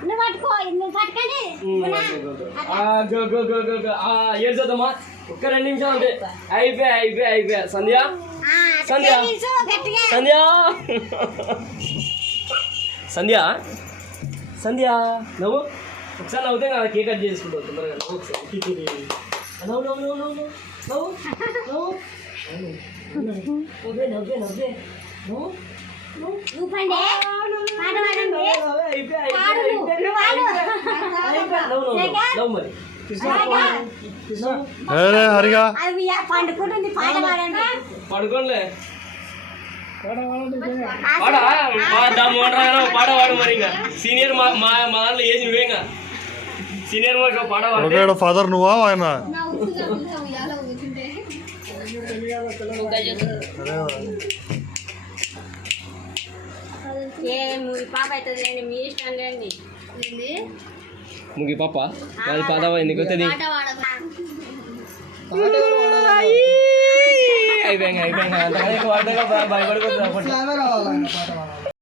నువ్వు పట్టుకో నువ్వు పట్టుకోండి ఏడు చదమ్మా ఒక్క 2 నిమిషాలు అంటే అయిపోయా సంధ్య సంధ్య సంధ్య సంధ్య సంధ్య నవ్వు ఒకసారి నవ్వుతే కదా కేక్ కట్ చేసుకుంటావు తొందరగా నవ్వు ఒకసారి నవ్వు నవ్వు నవ్వు నవ్వు నవ్వు నవ్వు నవ్వే నవ్వే నవ్వే నవ్వు హరిగా పడుకోలే పాడవాడు మరి ఇంకా సీనియర్ మా దాంట్లో ఏజ్ నువ్వేగా సీనియర్ పాడవాడు ఫాదర్ నువ్వా ఆయన ముగి పాప అది పాడవా ఎందుకు వస్తుంది అయిపోయాక అంతగా భయపడిపోతుంది